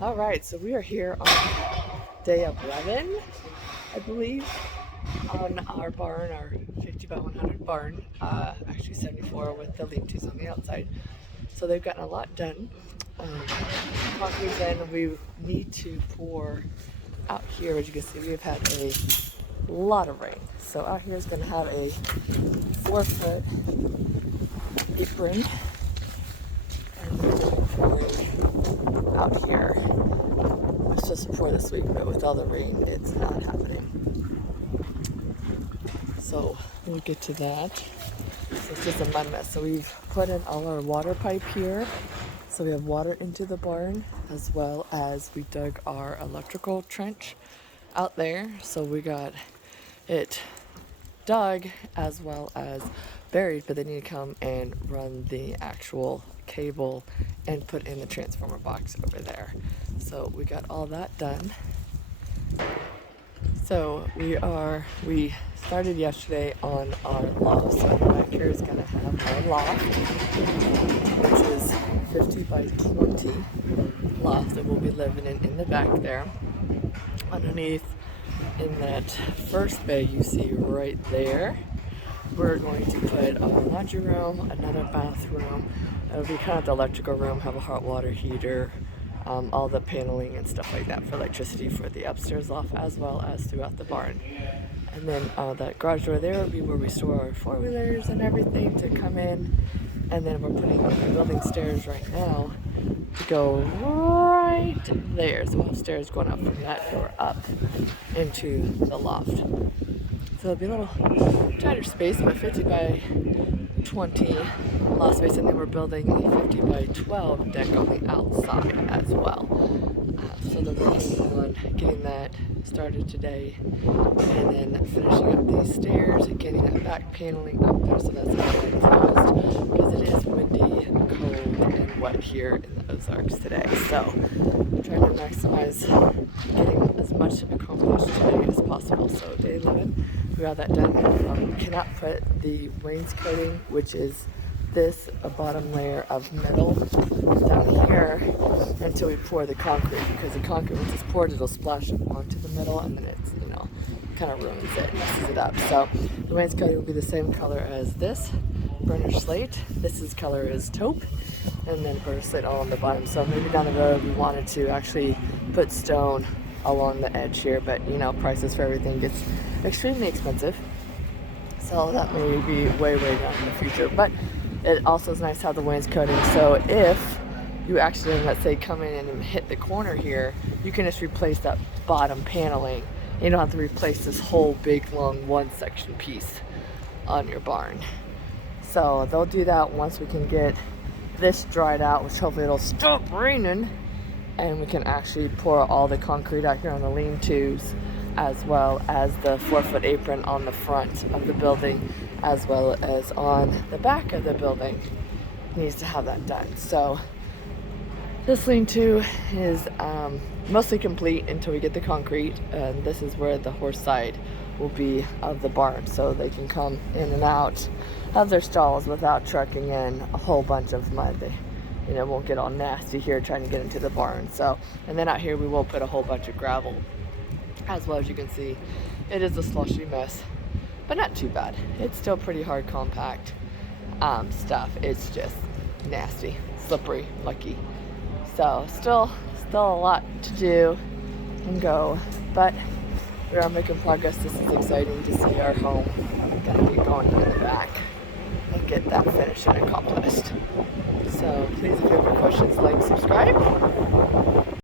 All right, so we are here on day 11, I believe, on our barn, our 50 by 100 barn, actually 74 with the lean-tos on the outside. So they've gotten a lot done. Concrete's in, we need to pour out here. As you can see, we've had a lot of rain. So out here is going to have a 4-foot apron, and we're doing pouring out here. It's just for this week, but with all the rain, it's not happening. So we'll get to that. So it's just a mud mess. So we've put in all our water pipe here. So we have water into the barn, as well as we dug our electrical trench out there. So we got it dug as well as buried, but they need to come and run the actual cable and put in the transformer box over there. So we got all that done. So we started yesterday on our loft. So the back here is gonna have our loft, which is 50 by 20 loft that we'll be living in the back there. Underneath in that first bay you see right there, we're going to put a laundry room, another bathroom. It'll be kind of the electrical room, have a hot water heater, all the paneling and stuff like that for electricity for the upstairs loft as well as throughout the barn. And then that garage door there will be where we store our four-wheelers and everything to come in. And then we're building stairs right now to go right there. So we'll have stairs going up from that door up into the loft. So it'll be a little tighter space, but 50 by 20 loft space, and then we're building a 50 by 12 deck on the outside as well. So they're working on getting that started today, and then finishing up these stairs and getting that back paneling up there, so that's all closed because it is windy, cold, and wet here in the Ozarks today. So I'm trying to maximize getting as much accomplished today as possible. So day 11, we got that done. We cannot put the wainscoting, which is this a bottom layer of metal down here, until we pour the concrete, because the concrete, once it's poured, it'll splash onto the metal, and then it's, kind of ruins it, messes it up. So the wainscoting will be the same color as this, burnished slate. This color is taupe, and then burnished slate all on the bottom. So maybe down the road we wanted to actually put stone along the edge here, but prices for everything gets extremely expensive. So that may be way down in the future. But it also is nice to have the wainscoting. So if you actually, let's say, come in and hit the corner here, you can just replace that bottom paneling. You don't have to replace this whole big long one section piece on your barn. So they'll do that once we can get this dried out, which hopefully it'll stop raining, and we can actually pour all the concrete out here on the lean-tos, as well as the 4-foot apron on the front of the building, as well as on the back of the building. Needs to have that done. So this lean-to is mostly complete until we get the concrete, and this is where the horse side will be of the barn, so they can come in and out of their stalls without trucking in a whole bunch of mud. They won't get all nasty here trying to get into the barn. So, and then out here we will put a whole bunch of gravel as well. As you can see, it is a slushy mess, but not too bad. It's still pretty hard, compact stuff. It's just nasty, slippery, mucky. So still a lot to do and go, but we are making progress. This is exciting to see our home gonna get going in the back and get that finished and accomplished. So please, if you have any questions, like, subscribe.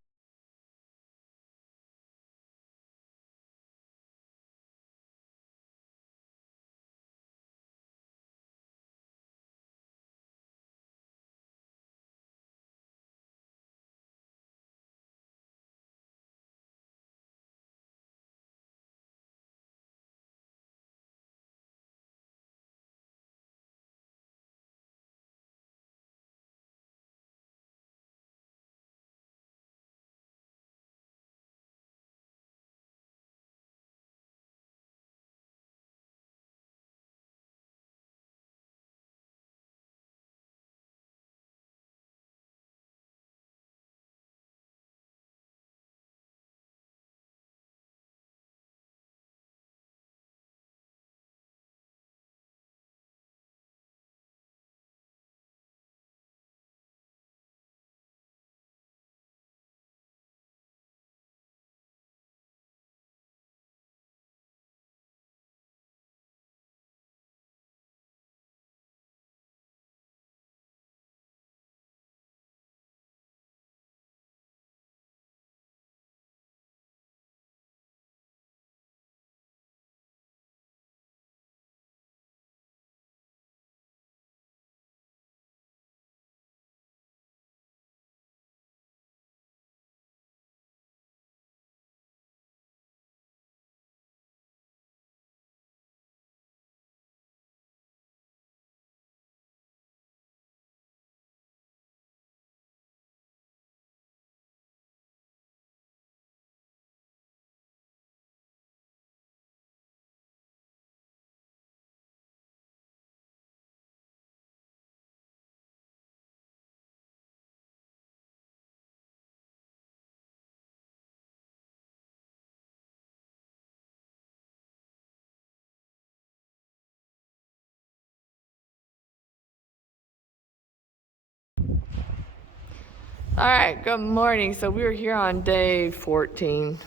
All right, good morning. So we were here on day 14,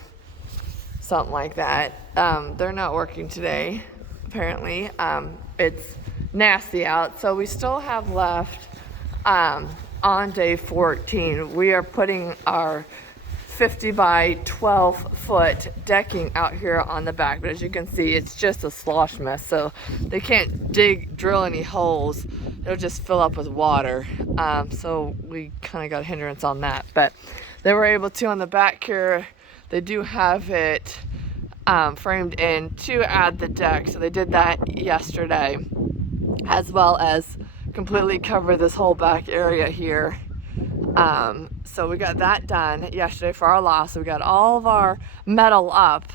something like that. They're not working today, apparently. It's nasty out, so we still have left on day 14. We are putting our 50 by 12 foot decking out here on the back, but as you can see, it's just a slosh mess, so they can't drill any holes. It'll just fill up with water. So we kind of got a hindrance on that, but they were able to on the back here. They do have it framed in to add the deck, so they did that yesterday, as well as completely cover this whole back area here. So we got that done yesterday for our loft. So we got all of our metal up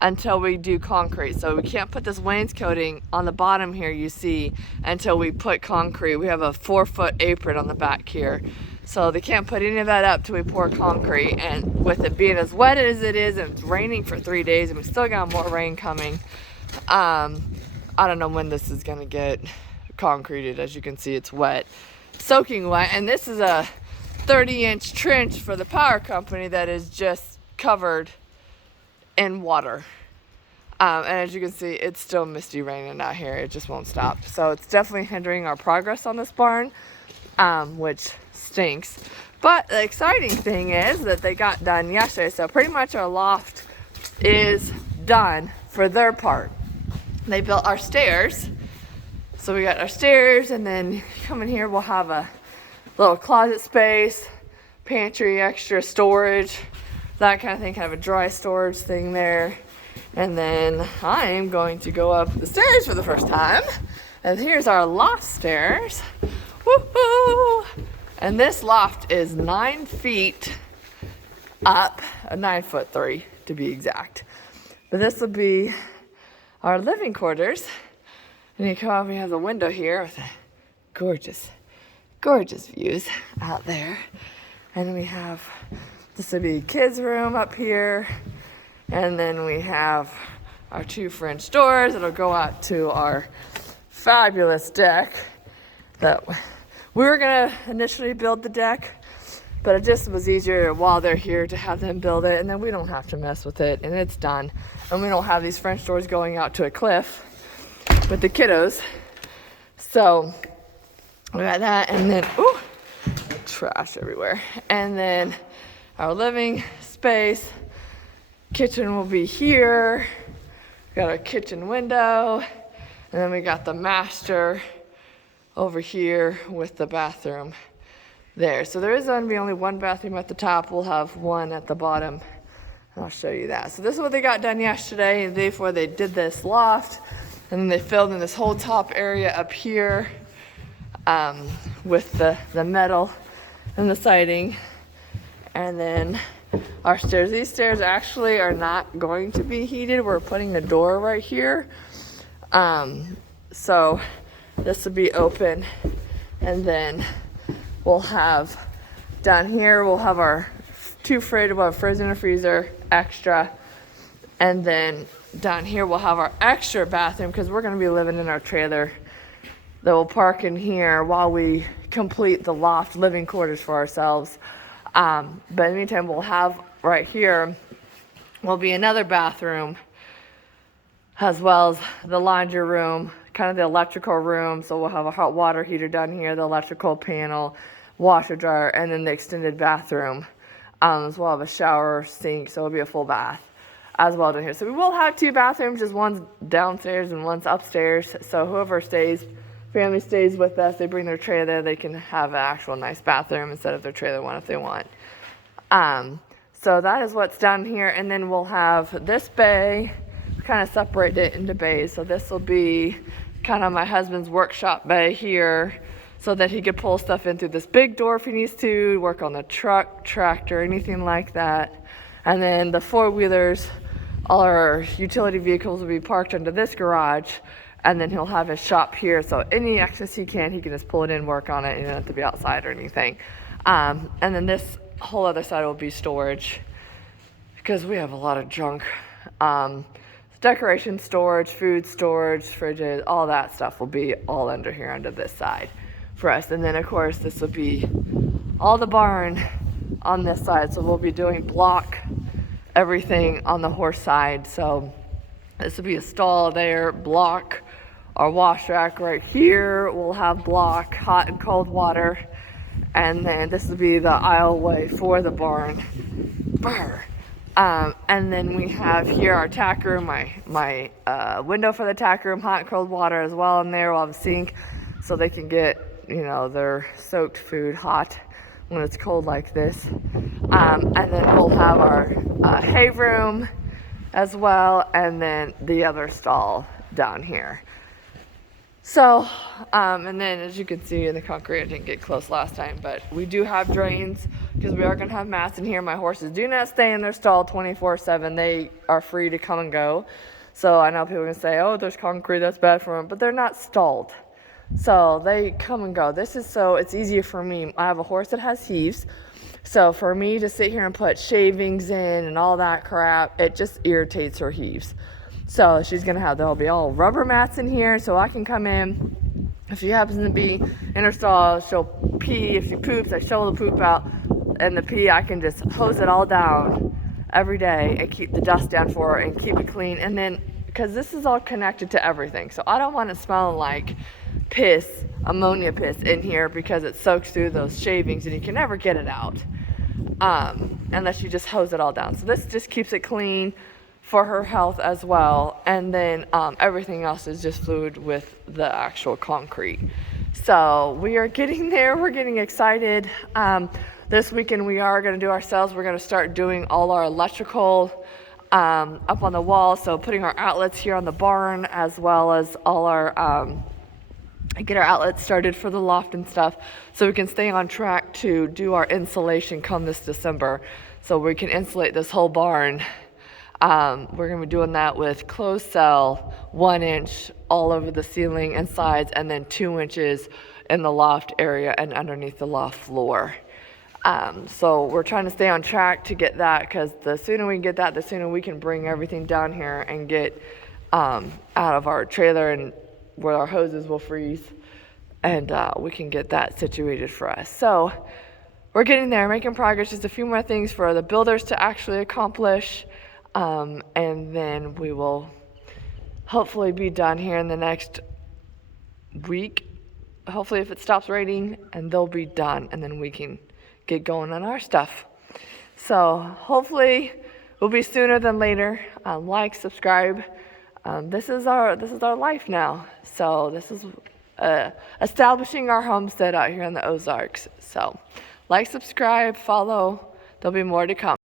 until we do concrete. So we can't put this wainscoting on the bottom here, you see, until we put concrete. We have a 4-foot apron on the back here. So they can't put any of that up till we pour concrete. And with it being as wet as it is, and it's raining for 3 days, and we still got more rain coming. I don't know when this is gonna get concreted. As you can see, it's wet, soaking wet. And this is a 30-inch trench for the power company that is just covered in water. And as you can see, it's still misty raining out here. It just won't stop. So it's definitely hindering our progress on this barn, which stinks. But the exciting thing is that they got done yesterday. So pretty much our loft is done for their part. They built our stairs. So we got our stairs, and then coming here, we'll have a little closet space, pantry, extra storage, that kind of thing, kind of a dry storage thing there. And then I am going to go up the stairs for the first time. And here's our loft stairs. Woohoo! And this loft is 9 feet up, 9'3" to be exact. But this will be our living quarters. And you come up, we have the window here with a gorgeous views out there. And we have, this will be kids' room up here. And then we have our 2 French doors that'll go out to our fabulous deck that we were gonna initially build the deck, but it just was easier while they're here to have them build it, and then we don't have to mess with it, and it's done. And we don't have these French doors going out to a cliff with the kiddos. So we got that, and then, ooh, trash everywhere. And then our living space, kitchen will be here. We got our kitchen window, and then we got the master over here with the bathroom there. So there is going to be only one bathroom at the top. We'll have one at the bottom. I'll show you that. So this is what they got done yesterday, and the day before they did this loft, and then they filled in this whole top area up here with the metal and the siding. And then our stairs. These stairs actually are not going to be heated. We're putting a door right here. So this will be open, and then we'll have down here, we'll have our 2 fridge, we'll have frozen and freezer extra, and then down here we'll have our extra bathroom, because we're going to be living in our trailer that will park in here while we complete the loft living quarters for ourselves. But in the meantime, we'll have right here will be another bathroom, as well as the laundry room, kind of the electrical room. So we'll have a hot water heater down here, the electrical panel, washer dryer, and then the extended bathroom. As well as a shower, sink, so it'll be a full bath as well down here. So we will have 2 bathrooms, just one's downstairs and one's upstairs. So whoever family stays with us, they bring their trailer, they can have an actual nice bathroom instead of their trailer one if they want. So that is what's down here. And then we'll have this bay, kind of separate it into bays. So this will be kind of my husband's workshop bay here, so that he could pull stuff in through this big door if he needs to, work on the truck, tractor, anything like that. And then the 4-wheelers, all our utility vehicles will be parked under this garage, and then he'll have his shop here. So any access he can just pull it in, work on it. You don't have to be outside or anything. And then this whole other side will be storage, because we have a lot of junk. Decoration storage, food storage, fridges, all that stuff will be all under here under this side for us. And then of course this will be all the barn on this side. So we'll be doing block everything on the horse side. So this will be a stall there, block our wash rack right here. We'll have block hot and cold water. And then this will be the aisleway for the barn. And then we have here our tack room, my window for the tack room, hot and cold water as well in there. We'll have a sink so they can get, their soaked food hot when it's cold like this. And then we'll have our hay room as well, and then the other stall down here. So, and then as you can see in the concrete, I didn't get close last time, but we do have drains because we are going to have mats in here. My horses do not stay in their stall 24/7. They are free to come and go. So I know people are going to say, oh, there's concrete, that's bad for them, but they're not stalled. So they come and go. This is so it's easier for me. I have a horse that has heaves. So for me to sit here and put shavings in and all that crap, it just irritates her heaves. So there'll be all rubber mats in here so I can come in. If she happens to be in her stall, she'll pee. If she poops, I shovel the poop out. And the pee, I can just hose it all down every day and keep the dust down for her and keep it clean. And then, because this is all connected to everything. So I don't want it smelling like piss, ammonia piss in here because it soaks through those shavings and you can never get it out unless you just hose it all down. So this just keeps it clean for her health as well, and then everything else is just fluid with the actual concrete. So we are getting there. We're getting excited. This weekend we are going to do ourselves. We're going to start doing all our electrical up on the wall, so putting our outlets here on the barn as well as all our get our outlets started for the loft and stuff so we can stay on track to do our insulation come this December so we can insulate this whole barn. We're going to be doing that with closed cell, 1 inch all over the ceiling and sides, and then 2 inches in the loft area and underneath the loft floor. So we're trying to stay on track to get that, because the sooner we can get that, the sooner we can bring everything down here and get out of our trailer and where our hoses will freeze, and we can get that situated for us. So we're getting there, making progress. Just a few more things for the builders to actually accomplish. And then we will hopefully be done here in the next week. Hopefully if it stops raining, and they'll be done, and then we can get going on our stuff. So hopefully we'll be sooner than later. Like, subscribe. This is our life now. So this is establishing our homestead out here in the Ozarks. So like, subscribe, follow. There'll be more to come.